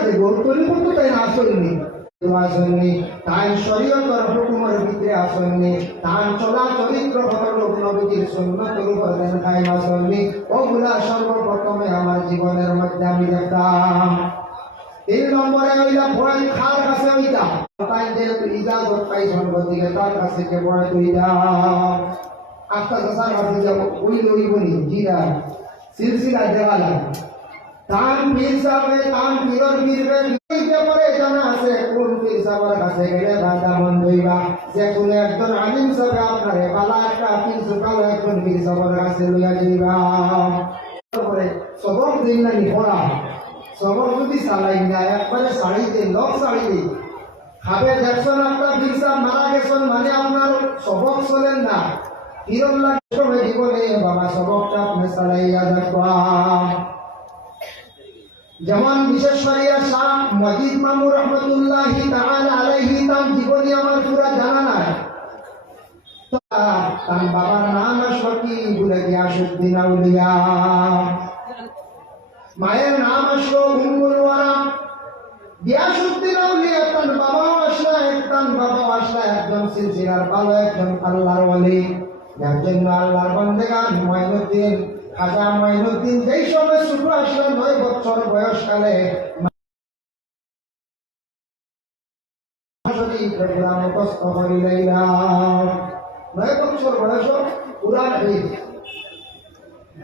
আছে তরিকত তাই আসলনি আসলনি তাই শরীয়তের হুকুমের ভিতরে আসলনি তার চলা চরিত্র হলো নবীর সুন্নতের উপর দেন খাই আসলনি ওগুলা সর্বপ্রথমে আমার জীবনের মধ্যে আমি দেখতাম। 3 নম্বরে ওইটা ভয় খার কাছে ওইটা তাই যেহেতু ইজাজত পাইছেন গতিকে তার কাছে কে ভয় তুইটা আস্তে আস্তে কাছে যাবো ওই বলি জিরা সিলসিলা দেওয়ালা তান পীর সাহেব তান পীরর পীরবেন পরে জানা আছে কোন পীর সাহেবের কাছে গেলে বাধা বন্ধ হইবা যে কোন একজন আলিম সাহেব আপনারে বালা একটা পীর সুকাল একজন পীর সাহেবের কাছে লইয়া যাইবা পরে সবক দিন না নিপড়া সবক যদি চালাই না একবারে শাড়ি দিন লোক শাড়ি দিন খাবে দেখছেন একটা পীর সাহেব মারা গেছেন মানে আপনার সবক চলেন না পীরল্লাহ জীবনে বাবা সবকটা আপনি চালাইয়া দেখবা। যেমন বিশেষ করিয়া শাহ মজিদ মামুর রহমতুল্লাহি তাআলা আলাইহি তার জীবনী আমার পুরা জানা নাই তার বাবার নাম আসলো কি বলে গিয়াসউদ্দিন আউলিয়া মায়ের নাম আসলো উম্মুল ওয়ারা গিয়াসউদ্দিন আউলিয়া তার বাবাও আসলা একজন সিলসিলার ভালো একজন আল্লাহর ওলি যার জন্য আল্লাহর বান্দেগান মঈনুদ্দিন খাজা মঈনুদ্দিন যেই সময় ছোট আসলো 9 বছর বয়সকালে প্রোগ্রাম মুখস্থ করিলাম 9 বছর বয়স কুরআন হাদিস।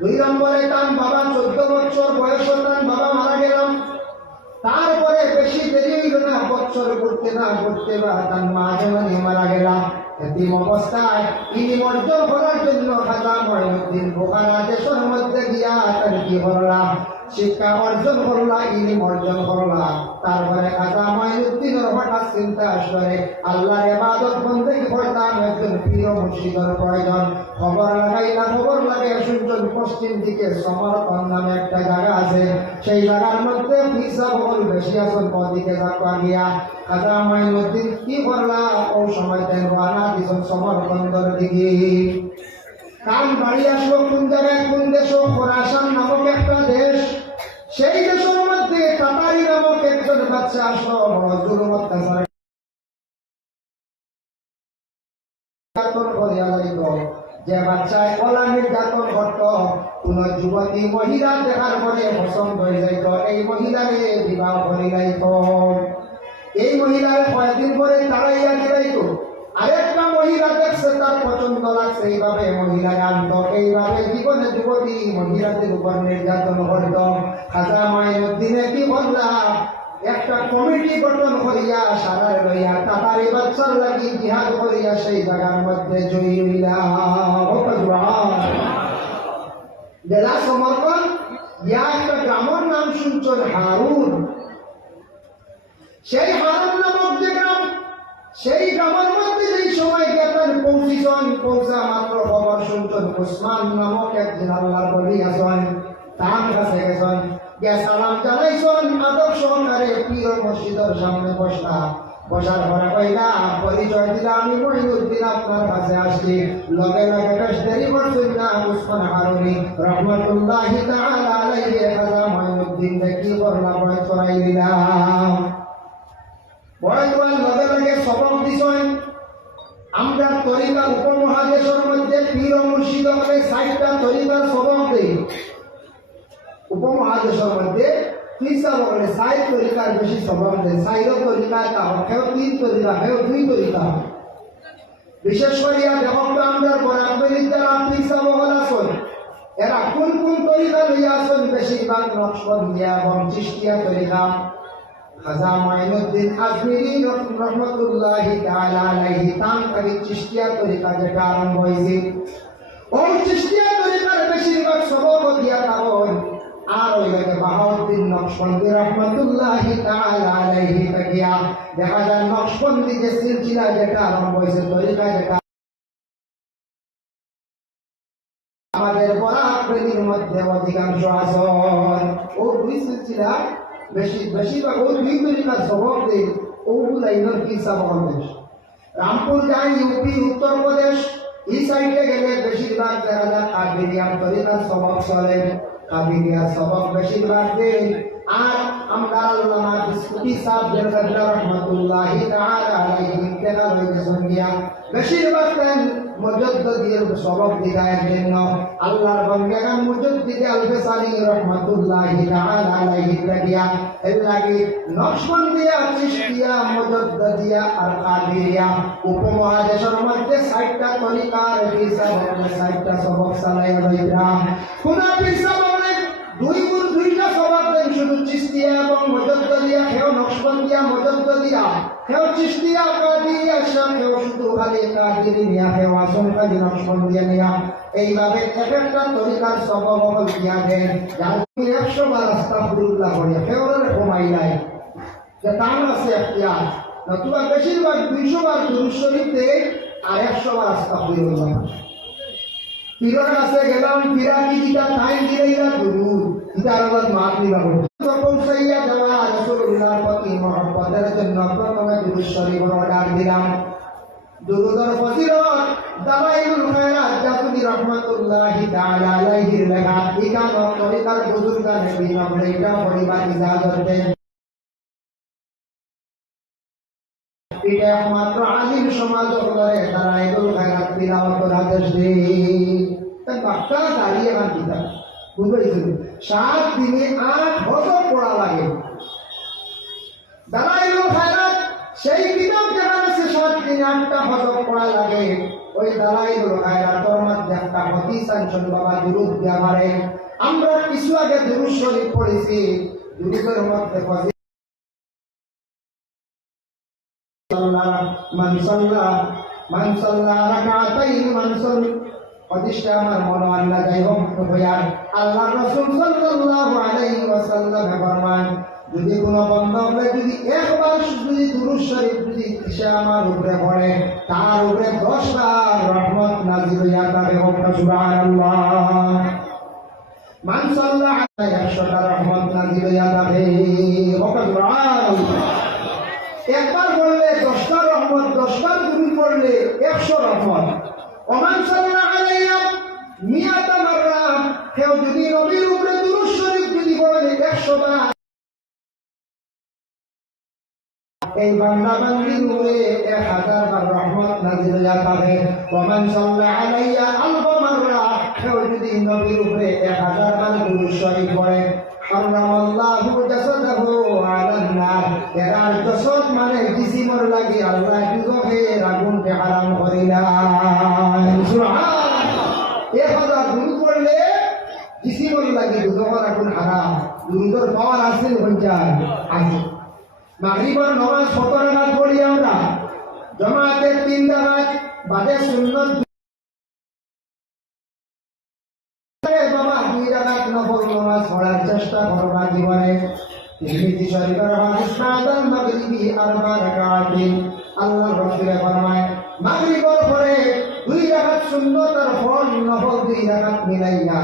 2 নম্বরে তার বাবা 14 বছর বয়স তার বাবা মারা গেলাম তারপরে বেশি দেরি হইল না বছর করতে বা তার মা যেমন মারা গেলাম এতিম অবস্থায় ইলম অর্জন করার জন্য খাজা মঈনুদ্দিন বোখারা দেশের মধ্যে গিয়া তার কি করলাম শিক্ষা অর্জন করলা ইলম অর্জন করলা। তারপরে খাজা মঈনুদ্দিনের হঠাৎ চিন্তা আসলে আল্লাহর ইবাদত বন্দেগি করতাম একজন পীর মুর্শিদের প্রয়োজন খবর লাগে শুনছেন পশ্চিম দিকে সমরকন্দ নামে একটা জায়গা আছে সেই জায়গার মধ্যে পয়সা বহুল বেশি আছেন ওদিকে যাওয়া গিয়া খাজা মঈনুদ্দিন কি করলা ও সময় তেন রানা দিছেন সমরকন্দর দিকে কান বাড়ি আসলো কোন জায়গায় কোন দেশ খোরাসান নামক একটা দেশ সেই দেশের মধ্যে তাতারি নামক একজন বাচ্চা আসলো বড় জুলুম অত্যাচার যে বাচ্চায় কলা নির্যাতন করত কোন যুবতী মহিলা দেখার পরে পছন্দ হয়ে যাইত এই মহিলাকে বিবাহ করিলাইত এই মহিলার কয়েকদিন পরে তাড়াইয়া দিলাইত আরেকটা মহিলা দেখছে তার পছন্দ লাগছে এইভাবে মহিলাকে আনত এইভাবে জীবনে যুবতী মহিলাদের উপর নির্যাতন করত। খাজা মঈনুদ্দিনে কি বললাম একটা কমিটি গঠন করিয়া সারার লইয়া তাতারি বাচ্চার লাগি জিহাদ করিয়া সেই জায়গার মধ্যে জয়ী হইলাম। জেলা সমর্পণ ইয়া একটা গ্রামের নাম শুনছেন হারুন সেই হারুন নামক যে গ্রাম সেই গ্রামের মধ্যে যেই সময় গেতেন পৌঁছা মাত্র খবর শুনছেন উসমান নামক একজন আল্লাহর ওলি আছেন তার কাছে গেছেন গিয়া সালাম জানাইছেন আদব সহকারে পীর মসজিদের সামনে বসার পরে কইলা পরিচয় দিলা আমি মঈনুদ্দিন আপনার কাছে আসছি লগে লগে বেশ দেরি করছেন না উসমান হারুনি রহমতুল্লাহি তাআলা আলাইহি খাজা মঈনুদ্দিন কি করলা বয় চড়াই দিলাম বয় লগে লগে সবক দিছেন। আমরা তরিকা উপমহাদেশের মধ্যে পীর ও মুর্শিদ হলে 60টা তরিকার সবক দেই উপমহাদেশের মধ্যে পীরসা বলে 60 তরিকার বেশি সবক দেয় 60 তরিকা কেউ 3 তরিকা কেউ 2 তরিকা বিশেষ করিয়া যখন আমরা বরাবরই যারা পীরসা বহল আছেন এরা কোন কোন তরিকা লইয়া আছেন বেশিরভাগ নকশবন্দিয়া এবং চিশতিয়া তরিকা। খাজা মঈনুদ্দিন আজমিরি রহমতুল্লাহি তাআলা আলাইহি তান কবি চিশতিয়া তরিকা যেটা আরম্ভ হয়েছে ওই চিশতিয়া তরিকার বেশিরভাগ সবক দিয়া কারণ আর ওই লাগে বাহাউদ্দিন নকশবন্দি রহমতুল্লাহি তাআলা আলাইহি তাকিয়া দেখা যায় নকশবন্দি যে সিলসিলা যেটা আরম্ভ হয়েছে তরিকা যেটা আমাদের বরাবরের মধ্যে অধিকাংশ আসন ও 2 সিলসিলা বেশিরভাগ ওই 2 তরিকার সবক দেয় ওগুলো ইনর পীরসা বাংলাদেশ রামপুর যায় ইউপি উত্তরপ্রদেশ এই সাইডে গেলে বেশিরভাগ দেখা যায় কাদিরিয়ার তরিকার সবক চলে কাদিরিয়ার সবক বেশিরভাগ দেয় আর আমরা আল্লামা সাহেব জেলকাদলা রহমাতুল্লাহি তাআলা আলাইহি ইন্তেকাল হয়েছেন গিয়া বেশিরভাগ মুজাদ্দিদের সবক বিদায়ের জন্য আল্লাহর বান্দাগান মুজাদ্দিদ আল-ফিসানি রহমাতুল্লাহি তাআলা আলাইহি গিয়া এর লাগি নকশবন্দিয়া চিশতিয়া মুজাদ্দিদিয়া আর কাদিরিয়া উপমহাদেশের মধ্যে 60টা তরিকার হিসাব 60টা সবক চালায় রইরা কোন হিসাব দুইটা সবক দেন শুধু চিশতিয়া এবং মুজাদ্দিদিয়া কেউ নকশবন্দিয়া মুজাদ্দিদিয়া কেউ চিশতিয়া কাদিরিয়া কেউ শুধু খালি কাদিরিয়া কেউ আসল খালি নকশবন্দিয়া নিয়া এইভাবে এক একটা তরিকার সবক হল দিয়া দেন যার 100 বার আস্তাগফিরুল্লাহ করে কেউরে কমাই নাই যে তার আছে ইখতিয়ার নতুবা বেশিরভাগ 200 বার দুরূদ শরীফ দেয় আর 100 বার আস্তাগফিরুল্লাহ পীরের কাছে গেলাম পিরানি দিটা টাইম দিলেইলা দুরূদ ইতার আবার মাপ নিবা তখন সাইয়া দেওয়া রাসূলুল্লাহর প্রতি মহব্বতের জন্য প্রথমে দুরূদ শরীফ অর্ডার দিলাম দুরূদের ফজিলত দালাইলুল খায়রাত জাতুনি রাহমাতুল্লাহি তাআলা আলাইহির লেখা ইকানো তরিকার বুজুর্গান বিনম লেখা পরিবার ইজাজত দেন এটা একমাত্র আলিম সমাজ করে দালাইলুল খায়রাত তিলাওয়াতের আদেশ দেয় তাই বাক্তা দাঁড়িয়ে আমার কিতাব বুঝেছেন 7 দিনে 8 বছর পড়া লাগে দালাইলুল খায়রাত সেই কিতাব যেখানে 7 দিনে 8টা বছর পড়া লাগে ওই দালাইলুল খায়রাতের মধ্যে একটা হাদিস আনছেন বাবা দুরূদ ব্যাপারে আমরা কিছু আগে দুরূদ শরীফ পড়েছি দুরূদের মধ্যে মান সাল্লা রাকাতাইন হাদিসটা আমার মনে আল্লাহ যাই হোক বয়ান আল্লাহ রাসূল সাল্লাল্লাহু আলাইহি ওয়াসাল্লাম ফরমান যদি কোনো বান্দা যদি একবার যদি দুরূদ শরীফ যদি সে আমার উপরে পড়ে তার উপরে 10 বার রহমত নাযিল হইয়া যাবে সুবহানাল্লাহ মান সাল্লা আলাইহি 100 টা রহমত নাযিল হইয়া যাবে সুবহানাল্লাহ একবার পড়লে 10 টা রহমত 10 বার দুরূদ পড়লে 100 রহমত ওমান সাল্লা আলাইহি মিয়াতা মাররা কেউ যদি নবীর উপরে দুরূদ শরীফ যদি পড়ে 100 বার এই বান্দা বান্দির উপরে 1000 বার রহমত নাযিল হইয়া যাবে ওমান সাল্লা আলাইহি আলফা মাররা কেউ যদি নবীর উপরে 1000 বার দুরূদ শরীফ পড়ে হারামাল্লাহু জাসাদাহু আলান নার এর জাসাদ মানে জিসিমর লাগি আল্লাহ দুজখের আগুনকে হারাম করিলেন সুবহানাল্লাহ 1000 দুরূদ পড়লে জিসিমর লাগি দুজখের আগুন হারাম দুরূদের পাওয়ার আছে হইজায় আছে মাগরিবের নামাজ 17 রাকাত পড়ি আমরা জামাতের 3 রাকাত বাদে সুন্নাত বাবা 2 রাকাত নফল নামাজ পড়ার চেষ্টা করবা জীবনে তিরমিজি শরীফের হাদিস সাদাল মাগরিবি 4 রাকাত আল্লাহ রাসূল ফরমায় মাগরিবের পরে 2 রাকাত সুন্নাত আর ফরজ নফল 2 রাকাত মিলাইয়া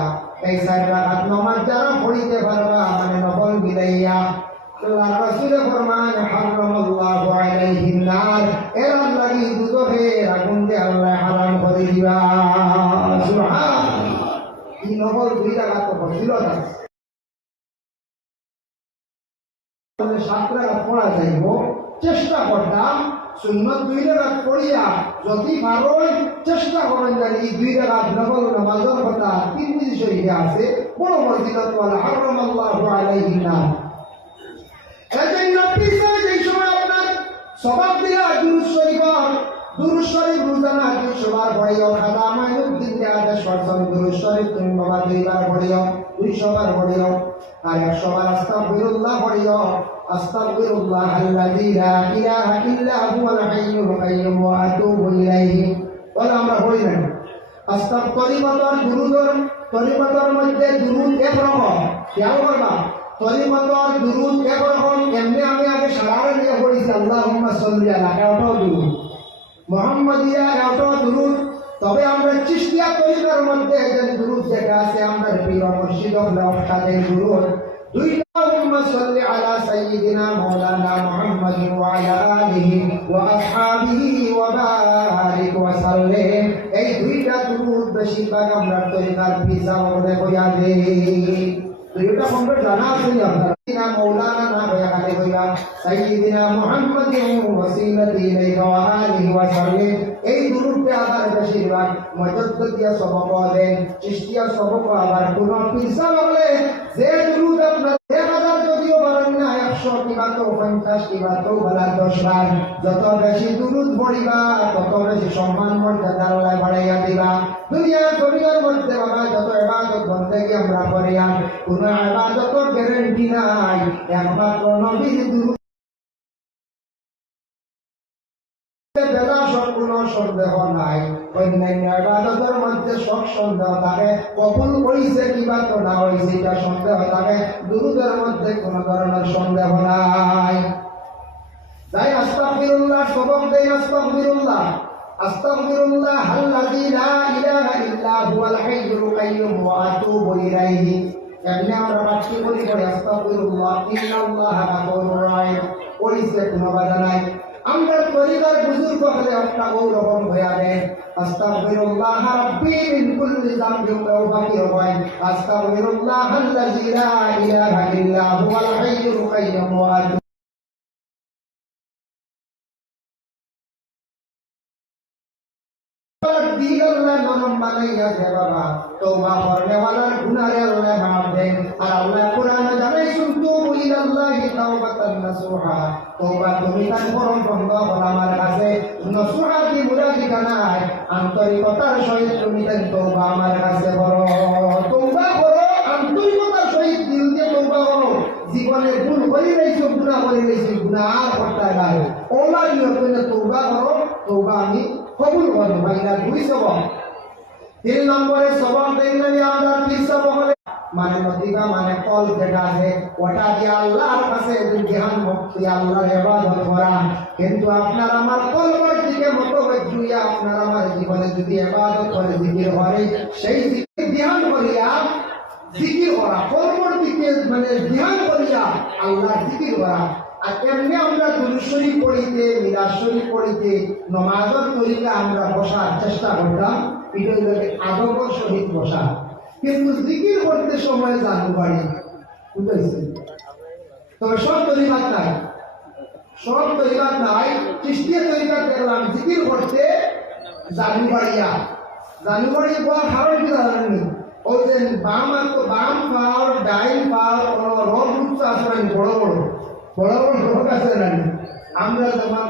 এই 4 রাকাত নামাজ যারা পড়িতে পারবা মানে নফল মিলাইয়া আল্লাহ রাসূল ফরমান হারামাল্লাহু আলাইহিন নার এর লাগি দুজখের আগুনকে আল্লাহ হারাম করে দিবা সুবহানাল্লাহ এই নফল 2 রাকাত ফজিলত আছে তাহলে 7 রাকাত পড়া যাইব চেষ্টা করতাম সুন্নাত 2 রাকাত পড়িয়া যদি পারোই চেষ্টা করেন জানি 2 রাকাত নফল নামাজের কথা তিরমিজি শরীফে আছে বড় ফজিলত ওয়ালা হারামাল্লাহু আলাইহিন নার এজন্য পিছনে যে সময় আপনার সবাব দিয়া দুরূদ শরীফ রোজানা 200 বার পড়িও খাদা মাইনুদ্দিন কে আদেশ করছেন দুরূদ শরীফ তুমি বাবা 2 বার পড়িও 200 বার পড়িও আর 100 বার আস্তাগফিরুল্লাহ পড়িও আস্তাগফিরুল্লাহ আল্লাযী লা ইলাহা ইল্লা হুয়াল হাইয়ুল কাইয়্যুম ওয়া আতুবু ইলাইহি বল আমরা পড়ি না তরিকতর মধ্যে দুরূদ একরকম খেয়াল করবা তরিকতর দুরূদ একরকম এমনি আমি আগে সারারে দিয়ে পড়েছি আল্লাহুম্মা সাল্লি আলা এটাও দুরূদ মুহাম্মাদিয়া এটাও দুরূদ তবে আমরা চিশতিয়া তরিকার মধ্যে যে দুরূদ যেটা আছে আমরা পীর মুর্শিদ সাথে দুরূদ আল্লাহুম্মা সাল্লি আলা সাইয়্যিদিনা মাওলানা মুহাম্মাদিন ওয়া আলা আলিহি ওয়া আসহাবিহি ওয়া বারিক ওয়া সাল্লিম এই দুইটা দুরূদ বেশিরভাগ আমরা তরিকার পিছা মধ্যে কইয়া দেই দুইটা কমপ্লিট জানা আছে আপনারা না মাওলানা না হয়ে খালি ইলা সাইয়্যিদিনা মুহাম্মাদিন ওয়াসিলাতি ইলাইহি ওয়া আলিহি ওয়া সাল্লাম। এই দুরূদে আবার বেশিরভাগ মুজাদ্দিদিয়া সবক দেন, চিশতিয়া সবক আবার কোন পিসা বলে যে দুরূদ আপনার 1000 যদিও পারেন না 100 কিংবা 50 কিংবা 10 বার, যত বেশি দুরূদ পড়িবা তত বেশি সম্মান মর্যাদা আল্লাহ বাড়াইয়া দিবা। দুনিয়ার জমিনের মধ্যে বাবা যত ইবাদত বন্দেগি আমরা করি আর কোন ইবাদতের গ্যারান্টি নাই, একমাত্র নবীর দুরূদ বেলা সব কোনো সন্দেহ নাই। অন্যান্য ইবাদতের মধ্যে সব সন্দেহ থাকে, কবুল হইছে কিবা তো না হইছে এটা সন্দেহ থাকে, দুরূদের মধ্যে কোনো ধরনের সন্দেহ নাই। যাই আস্তাগফিরুল্লাহ সবক দেই, আস্তাগফিরুল্লাহ আস্তাগফিরুল্লাহ আল্লাযী লা ইলাহা ইল্লা হুয়াল হাইয়ুল কাইয়্যুম ওয়া আতুবু ইলাইহি। এমনি আমরা বাক্যে বলি আস্তাগফিরুল্লাহ ইন্নাল্লাহা গাফুরুর রাহিম, ওইসে কোনো বাধা নাই। আমরা পরিবার বুজুর্গ হলে একটা গৌরবম হয়ে দেন আস্তাগফিরুল্লাহ রাব্বি মিন কুল্লি যামবিন ওয়া বাকি হয় আস্তাগফিরুল্লাহ আল্লাযী লা ইলাহা ইল্লা হুয়াল হাইয়ুল কাইয়্যুম ওয়া আতুবু দিল আল্লাহ নরম বানাইয়া দে বাবা, তওবা করনে ওয়ালার গুনাহে আল্লাহ মাফ দেন। আর আল্লাহ কোরআনে জানাই শুনতু ইলাল্লাহি তাওবাতান নাসুহা, তওবা তুমি তার পরম বন্ধ হল আমার কাছে, নাসুহা কি মুরাদি কানায় আন্তরিকতার সহিত তুমি তার তওবা আমার কাছে করো, তওবা করো আন্তরিকতার সহিত দিল দিয়ে তওবা করো। জীবনে ভুল করে রইছো, গুনাহ করে রইছো, গুনাহ আর করতে নাই, ওলা নিয়ত করে তওবা করো, তওবা আমি কবুল করব। ভাইরা 2 সবক। 3 নম্বরে সবক দেখলেন আমরা কি সবক মানে নদীকা মানে কল যেটা আছে ওটা দিয়ে আল্লাহর কাছে জ্ঞান মুক্তি আল্লাহর ইবাদত করা। কিন্তু আপনার আমার কলবর দিকে মতবজ্জুয়া আপনার আমার জীবনে যদি ইবাদত করে জিকির করে সেই জিকির ধ্যান করিয়া জিকির করা, কলবর দিকে মানে ধ্যান করিয়া আল্লাহর জিকির করা। আর এমনি আমরা দুরূদ শরীফ পড়িতে, মিলাদ শরীফ পড়িতে, নামাজের তরিকা আমরা বসার চেষ্টা করতাম, এটা হলো আদবের সহিত বসা। কিন্তু জিকির করতে সময় জানতে পারি বুঝেছি, তবে সব তরিকাত নাই, সব তরিকাত নাই। চিশতিয়া তরিকাত দেখলাম জিকির করতে জানুবাড়িয়া বল হাওয়ার কি জানেননি, ওই যে বাম পাওয়ার ডাইন পাওয়ার কোনো রোগ উচ্চ আসলে বড় বড় রোগ আছে জানি আমরা যখন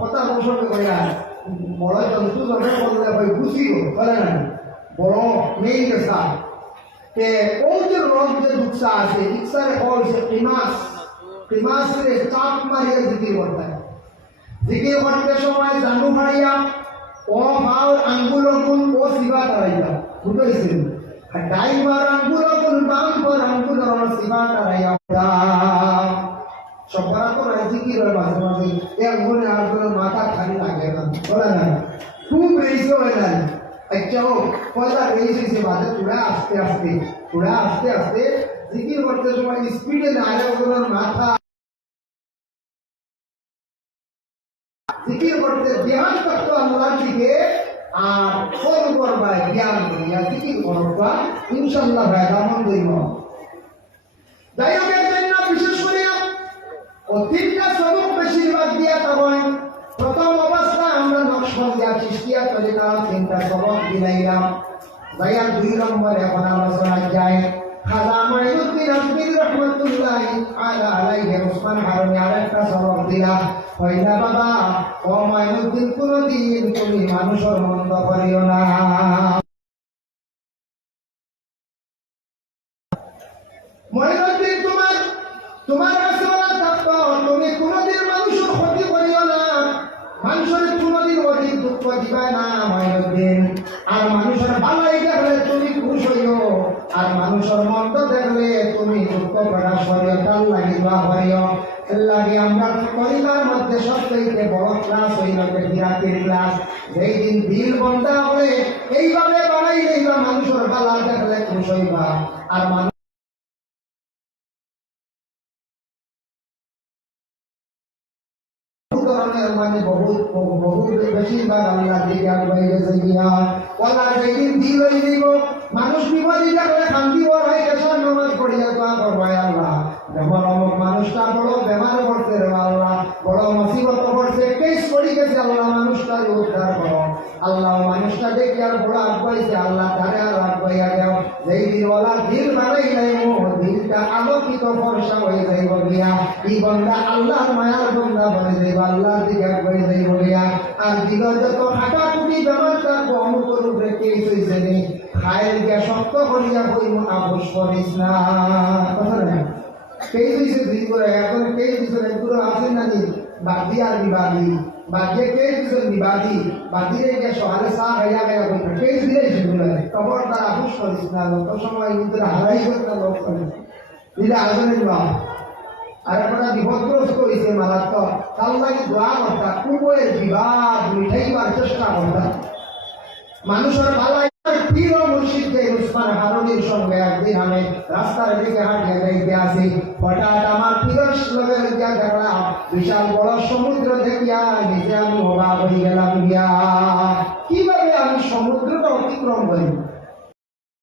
কথা বসবে কইরা বড় জন্তু যখন বললে ভাই বুঝিও বলে না বড় মেয়ে গেছা তে ওই যে রোগ যে দুঃখা আছে ইচ্ছারে হয়েছে ক্রিমাসে চাপ মারিয়া জিকির করতে হয়। জিকির করতে সময় জানু মারিয়া ও ভাও আঙ্গুল অঙ্গুল ও শিবা তারাইয়া বুঝেছেন, আর ডাইন বার আঙ্গুল অঙ্গুল বাম বার আঙ্গুল শিবা তারাইয়া সবার তো জিকির হয় মাঝে মাঝে এক মনে আর কোনো মাথা খালি লাগে না বলে না খুব রেসে হয়ে যায়। আচ্ছা ও পয়সা রেসে বাজে পুরা আস্তে আস্তে জিকির করতে সময় স্পিডে না আলে ওগুলোর মাথা জিকির করতে ধ্যান করতো আল্লাহর দিকে আর ফল করবা জ্ঞান করিয়া জিকির করবা ইনশাআল্লাহ ফায়দা মন দইব। যাই হোক বিশেষ করে ও 3টা সবক বেশিরভাগ দিয়া তখন প্রথম অবস্থা আমরা নকশবন্দিয়া চিশতিয়া তরিকা 3টা সবক দিলাইলাম। ভাইয়া 2 নম্বরে এখন আলোচনা যায় খাজা মাইনুদ্দিন আজমির রহমাতুল্লাহ আলাইহি ওসমান হারুনি আরেকটা সবক দিলা, কইলা বাবা ও মাইনুদ্দিন কোনদিন তুমি মানুষের মন্দ করিও না। মাইনুদ্দিন তোমার কাছে তুমি কোনদিন মানুষের ক্ষতি করিও না, মানুষের কোনদিন অধিক দুঃখ দিবা না মাইনুদ্দিন। আর মানুষের ভালাই দেখলে তুমি খুশ হইও, আর মানুষের মন্দ দেখলে তুমি দুঃখ প্রকাশ করিও, তার লাগিবা করিও। লাগে আমরা পরিবার মধ্যে সবথেকে বড় ক্লাস হইল বিরাটের ক্লাস। যেই দিন দিল বন্ধা হবে এইভাবে বানাইলে মানুষের ভালা দেখলে খুশ হইবা, আর মানে বহুত বেশিরভাগ আল্লাহ দিকে আগে গেছে গিয়া ওলা যেদিন দিল দিব মানুষ বিপদী থাকলে শান্তি বড় হয় কেসার নামাজ পড়িয়া তো আর আল্লাহ যেমন অমুক মানুষটা বড় বেমার পড়ছে রে আল্লাহ, বড় মুসিবত পড়ছে, কেস পড়ে গেছে আল্লাহ, মানুষটার উদ্ধার করো। আল্লাহ মানুষটা দেখি আর বড় আগ্রহীছে, আল্লাহ তারে আর আগ্রহিয়া দেও। যেই দিন ওলা দিল বানাই নাই দিলটা আলোকিত ফর্সা হয়ে যাইব গিয়া, এই বন্দা আল্লাহর মায়ার বন্দা বলে যাইব, আল্লাহর দিকে আগ্রহী যাইব গিয়া। আর দিল যত হাঁটাকুটি বেমার থাকবো অনুকূল উপরে কেস হয়েছে নি, খায়ের গিয়া শক্ত করিয়া হইব আপোষ করিস না। কথা না কেই দিছে দুই করে, এখন কেই দিছে একগুলো আছেন না নি বাদি আর বিবাদী, বাদিয়ে কেই দিছে বিবাদী, বাদিয়ে গিয়ে সকালে চা খাইয়া খাইয়া বলতে কেই দিলে সেগুলো খবর তার আপোষ করিস না, লোক সময় কিন্তু হারাই করতে লোক করে দিলে আলোচনের বা আর একটা বিপদগ্রস্ত হয়েছে মারাত্মক, তার লাগে দোয়া করতা, কুবের বিবাদ মিঠাইবার চেষ্টা করতা। মানুষের পালাই প্রিয় মুর্শিদকে উসমান হারুনির সঙ্গে একদিন আমি রাস্তার দিকে হাঁটিয়ে যাইতে আসি, হঠাৎ আমার প্রিয় লগের গিয়া দেখলাম বিশাল বড় সমুদ্র দেখিয়া নিজে আমি অবাক হয়ে গেলাম গিয়া, কিভাবে আমি সমুদ্রটা অতিক্রম করি।